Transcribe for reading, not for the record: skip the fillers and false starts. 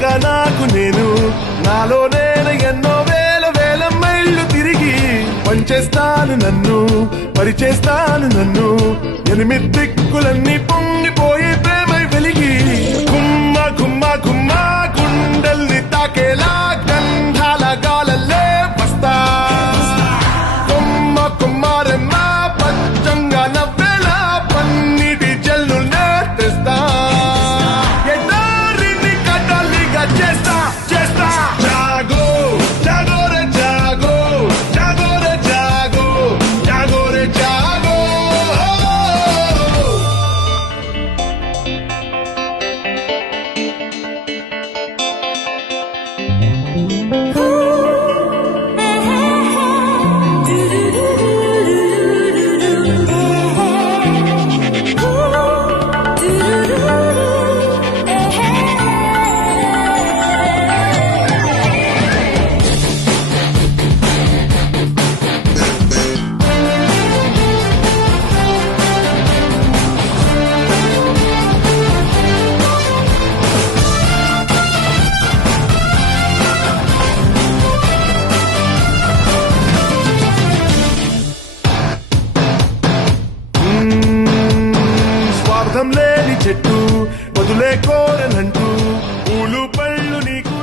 ఇక నాకు నేను నాలో నేను ఎన్నో వేల వేల మైళ్ళు తిరిగి పనిచేస్తాను నన్ను పరిచేస్తాను నన్ను ఎనిమిది దిక్కులన్నీ పొంగిపోయి ప్రేమై వెలిగి గుమ్మ గుమ్మ గుమ్మ గుండెల్ని తాకేలా గంధాల గాలల్లే వస్తా కొమ్మ కొమ్మారెమ్మ పచ్చంగా నవ్వేలా పన్నీటి జల్లునే తెస్తా ఎడారిని కదలిగా చేస్తా చేస్తా జాగో జాగో రే జాగో జాగో రే జాగో జాగో రే జాగో స్వార్థం లేని చెట్టు వదులే కోరనంటూ పూలు పళ్ళు నీకు